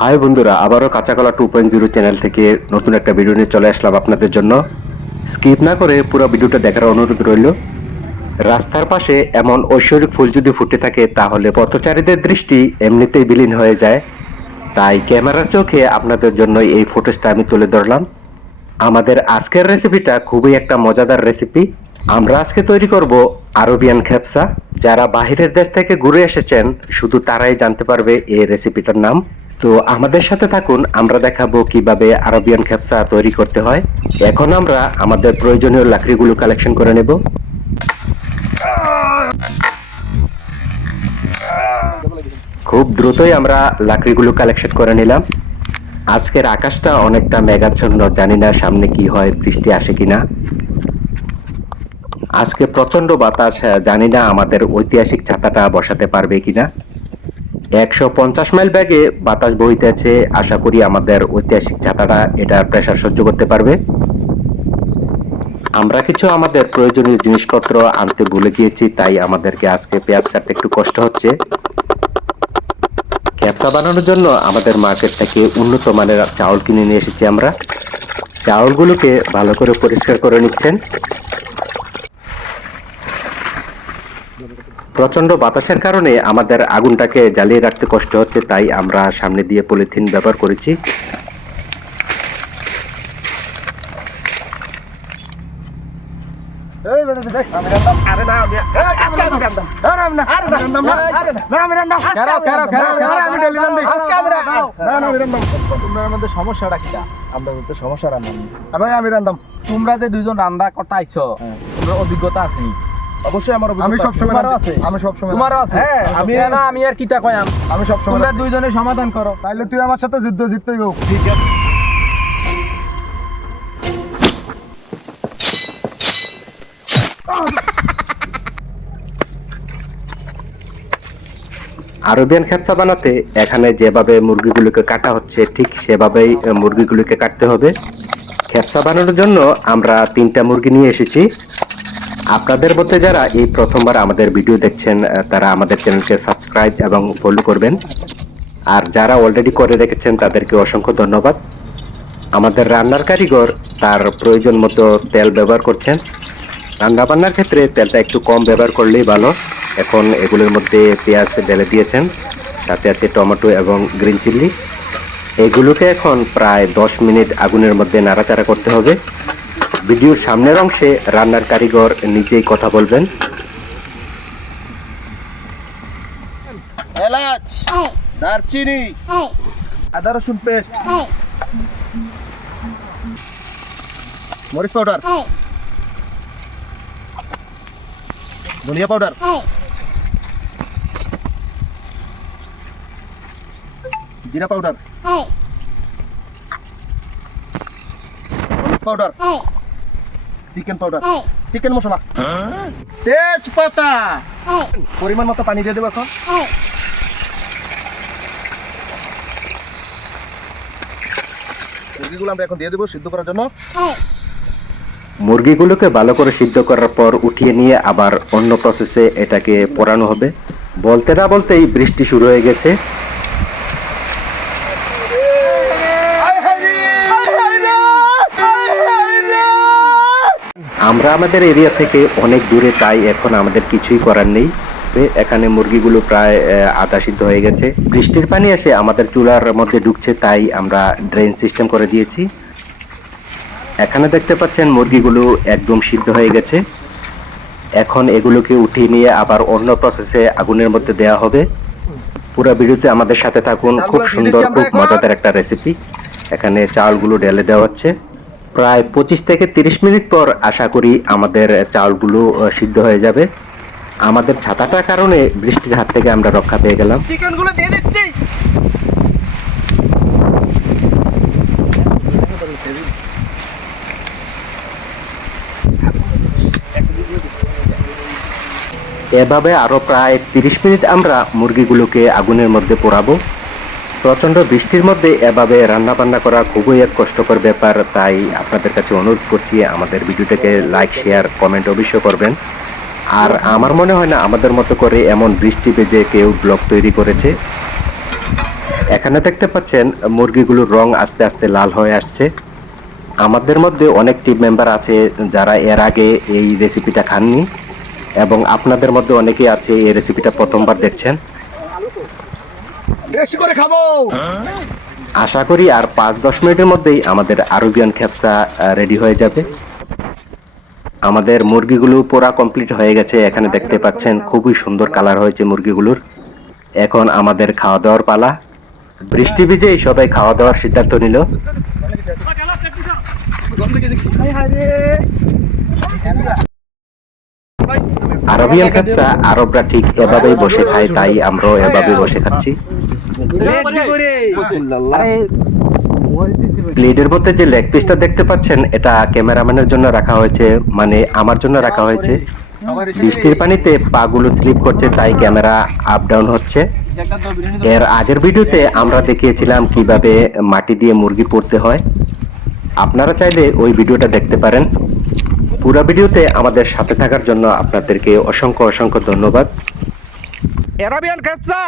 High বন্ধুরা, আবারও কাঁচাকলা 2.0 channel থেকে নতুন একটা ভিডিও নিয়ে চলে আসলাম আপনাদের জন্য। স্কিপ না করে পুরো ভিডিওটা দেখার অনুরোধ রইল। রাস্তার পাশে এমন ঐশ্বরিক ফুল যদি ফুটে থাকে তাহলে পথচারীদের দৃষ্টি এমনিতেই বিলীন হয়ে যায়। তাই ক্যামেরার চোখে আপনাদের জন্য এই ফুটেজটা আমি তুলে ধরলাম। আমাদের আজকের রেসিপিটা খুবই একটা মজাদার রেসিপি। আমরা আজকে তৈরি করব আরবিয়ান খেপসা। যারা বাহিরের দেশ থেকে ঘুরে এসেছেন শুধু তারাই জানতে পারবে এই রেসিপিটার নাম। তো আমাদের সাথে থাকুন, আমরা দেখাবো কিভাবে আরবিয়ান খেপসা তৈরি করতে হয়। এখন আমরা আমাদের প্রয়োজনীয় লাকড়িগুলো কালেকশন করে নেব। খুব দ্রুতই আমরা লাকড়িগুলো কালেকশন করে নিলাম। আজকের আকাশটা অনেকটা মেঘাচ্ছন্ন, জানি না সামনে কি হয়, বৃষ্টি আসে কিনা। আজকে প্রচন্ড বাতাস, জানি না আমাদের ঐতিহাসিক ছাতাটা বসাতে পারবে কিনা। 150 মাইল বেগে বাতাস বইতেছে, আশা করি আমাদের ঐতিহাসিক ছাতাটা এটার প্রেসার সহ্য করতে পারবে। আমরা কিছু আমাদের প্রয়োজনীয় জিনিসপত্র আনতে ভুলে গিয়েছি, তাই আমাদেরকে আজকে পেঁয়াজ কাটতে একটু কষ্ট হচ্ছে। ক্যাপসা বানানোর জন্য আমাদের মার্কেট থেকে উন্নত মানের চাউল কিনে নিয়ে এসেছি আমরা। চাউলগুলোকে ভালো করে পরিষ্কার করে নিচ্ছেন। প্রচন্ড বাতাসের কারণে আমাদের আগুনটাকে জ্বালিয়ে রাখতে কষ্ট হচ্ছে, তাই আমরা সামনে দিয়ে পলিথিন ব্যবহার করেছি। তোমরা যে দুইজন রান্না করতে আইছো, তোমরা অভিজ্ঞতা আছে? অবশ্যই আমার আমি সবসময় আছে। আমি সবসময় তোমারও আছে? হ্যাঁ, আমি আর কিতা কয়াম, আমি সবসময় তোমরা দুইজনে সমাধান করো। তাইলে তুই আমার সাথে যুদ্ধ জিততেই হোক। ঠিক আছে। আরবিয়ান খেপসা বানাতে এখানে যেভাবে মুরগিগুলোকে কাটা হচ্ছে ঠিক সেভাবেই মুরগিগুলোকে কাটতে হবে। খেপসা বানানোর জন্য আমরা 3টা মুরগি নিয়ে এসেছি। আপনাদের মধ্যে যারা এই প্রথমবার আমাদের ভিডিও দেখছেন তারা আমাদের চ্যানেলকে সাবস্ক্রাইব এবং ফলো করবেন। আর যারা অলরেডি করে রেখেছেন তাদেরকে অসংখ্য ধন্যবাদ। আমাদের রান্নার কারিগর তার প্রয়োজন মতো তেল ব্যবহার করছেন। রান্নাবান্নার ক্ষেত্রে তেলটা একটু কম ব্যবহার করলেই ভালো। এখন এগুলোর মধ্যে পেঁয়াজ ঢেলে দিয়েছেন, সাথে আছে টমেটো এবং গ্রিন চিলি। এগুলোকে এখন প্রায় 10 মিনিট আগুনের মধ্যে নাড়াচাড়া করতে হবে। ভিডিওর সামনের অংশে রান্নার কারিগর নিজেই কথা বলবেন। এলাচ, দারচিনি, আদা রসুন পেস্ট, মরিচ পাউডার, ধনিয়া পাউডার, জিরা পাউডার, হলুদ পাউডার, চিকেন পাউডার, চিকেন মশলা, তেজপাতা, পরিমাণ মতো পানি দিয়ে দেবো এখন। মুরগিগুলো আমরা এখন দিয়ে দেবো সিদ্ধ করার জন্য। মুরগিগুলোকে ভালো করে সিদ্ধ করার পর উঠিয়ে নিয়ে আবার অন্য প্রসেসে এটাকে পোড়ানো হবে। বলতে না বলতেই বৃষ্টি শুরু হয়ে গেছে। আমরা আমাদের এরিয়া থেকে অনেক দূরে, তাই এখন আমাদের কিছুই করার নেই। এখানে মুরগিগুলো প্রায় আধা সিদ্ধ হয়ে গেছে। বৃষ্টির পানি এসে আমাদের চুলার মধ্যে ঢুকছে, তাই আমরা ড্রেন সিস্টেম করে দিয়েছি। এখানে দেখতে পাচ্ছেন মুরগিগুলো একদম সিদ্ধ হয়ে গেছে। এখন এগুলোকে উঠিয়ে নিয়ে আবার অন্য প্রসেসে আগুনের মধ্যে দেওয়া হবে। পুরো ভিডিওতে আমাদের সাথে থাকুন, খুব সুন্দর, খুব মজাদার একটা রেসিপি। এখানে চাউলগুলো ঢেলে দেওয়া হচ্ছে। প্রায় 25 থেকে 30 মিনিট পর আশা করি আমাদের চাউলগুলো সিদ্ধ হয়ে যাবে। আমাদের ছাতাটার কারণে বৃষ্টির হাত থেকে আমরা রক্ষা পেয়ে গেলাম। চিকেনগুলো দিয়ে দিচ্ছি। এভাবে আরো প্রায় 30 মিনিট আমরা মুরগিগুলোকে আগুনের মধ্যে পোড়াবো। প্রচন্ড বৃষ্টির মধ্যে এভাবে রান্না বান্না করা খুবই এক কষ্টকর ব্যাপার, তাই আপনাদের কাছে অনুরোধ করছি আমাদের ভিডিওটাকে লাইক, শেয়ার, কমেন্ট অবশ্যই করবেন। আর আমার মনে হয় না আমাদের মতো করে এমন বৃষ্টি ভেজে কেউ ব্লগ তৈরি করেছে। এখানে দেখতে পাচ্ছেন মুরগিগুলোর রং আস্তে আস্তে লাল হয়ে আসছে। আমাদের মধ্যে অনেক টিম মেম্বার আছে যারা এর আগে এই রেসিপিটা খাননি, এবং আপনাদের মধ্যে অনেকেই আছে এই রেসিপিটা প্রথমবার দেখছেন। বেশি করে খাবো। আশা করি আর 5-10 মিনিটের মধ্যেই আমাদের আরবিয়ান খেপসা রেডি হয়ে যাবে। আমাদের মুরগিগুলো পুরা কমপ্লিট হয়ে গেছে। এখানে দেখতে পাচ্ছেন খুবই সুন্দর কালার হয়েছে মুরগিগুলোর। এখন আমাদের খাওয়া দাওয়ার পালা। বৃষ্টি ভিজেই সবাই খাওয়া দাওয়ার সিদ্ধান্ত নিল। আরবিয়ান খেপসা আরবরা ঠিক এভাবেই বসে খায়, তাই আমরাও এভাবে বসে খাচ্ছি। প্লেটের মধ্যে যে লেগ পিসটা দেখতে পাচ্ছেন, এটা ক্যামেরাম্যানের জন্য রাখা হয়েছে, মানে আমার জন্য রাখা হয়েছে। বৃষ্টির পানিতে পাগুলো স্লিপ করছে, তাই ক্যামেরা আপ ডাউন হচ্ছে। এর আগের ভিডিওতে আমরা দেখিয়েছিলাম কিভাবে মাটি দিয়ে মুরগি পোড়তে হয়। আপনারা চাইলে ওই ভিডিওটা দেখতে পারেন। পুরো ভিডিওতে আমাদের সাথে থাকার জন্য আপনাদেরকে অসংখ্য অসংখ্য ধন্যবাদ। আরবিয়ান খেপসা